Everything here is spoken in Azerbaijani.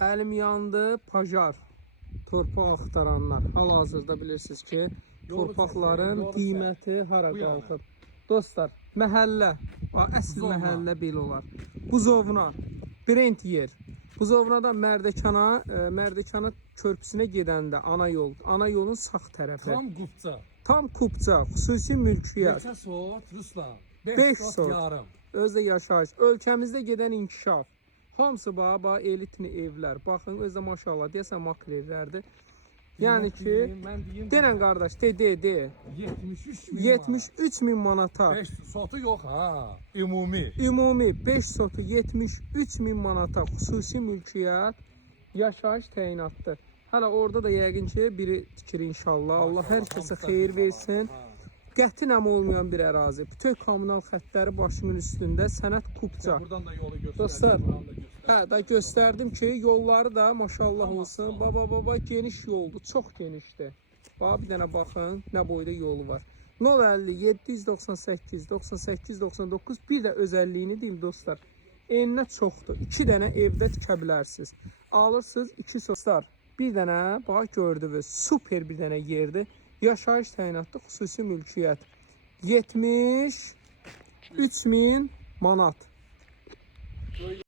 Əlim yandı, Pajar. Torpaq axtaranlar. Hal-hazırda bilirsiniz ki, torpaqların qiyməti hara qalxıb. Dostlar, məhəllə, əsl məhəllə belə olar. Buzovna, Brent yer. Buzovnadan Mərdəkana körpüsünə gedəndə ana yolun sağ tərəfi. Tam Qubca. Tam Qubca, xüsusi mülkiyyət. Neçə sot, Ruslan? 5 sot. Yarım. Özdə yaşayış. Ölkəmizdə gedən inkişaf. Hamısı elitli evlər. Baxın, özdə maşallah, deyəsən maklerlərdir. Yəni ki, denən qardaş, de. 73 min manata. 5 sotu yox ha, ümumi. Ümumi 5 sotu 73 min manata xüsusi mülkiyyət, yaşayış təyinatdır. Hələ orada da yəqin ki, biri tikir inşallah. Allah hər kəsə xeyir versin. Qətinəm olmayan bir ərazi. Bütün kommunal xəttləri başının üstündə, sənət Qubca. Buradan da yolu göstərdim. Dostlar, da göstərdim ki, yolları da maşallah olsun. Baba geniş yoldur, çox genişdir. Bir dənə baxın, nə boyda yolu var. 050 798 98 99 bir də özəlliyini deyim dostlar. Eninə çoxdur. 2 dənə evdə tikə bilərsiniz. Alırsınız 2 soslar. Bir dənə, bax gördünüz, super bir dənə yerdir. Yaşayış təyinatlı xüsusi mülkiyyət. 73 min manat.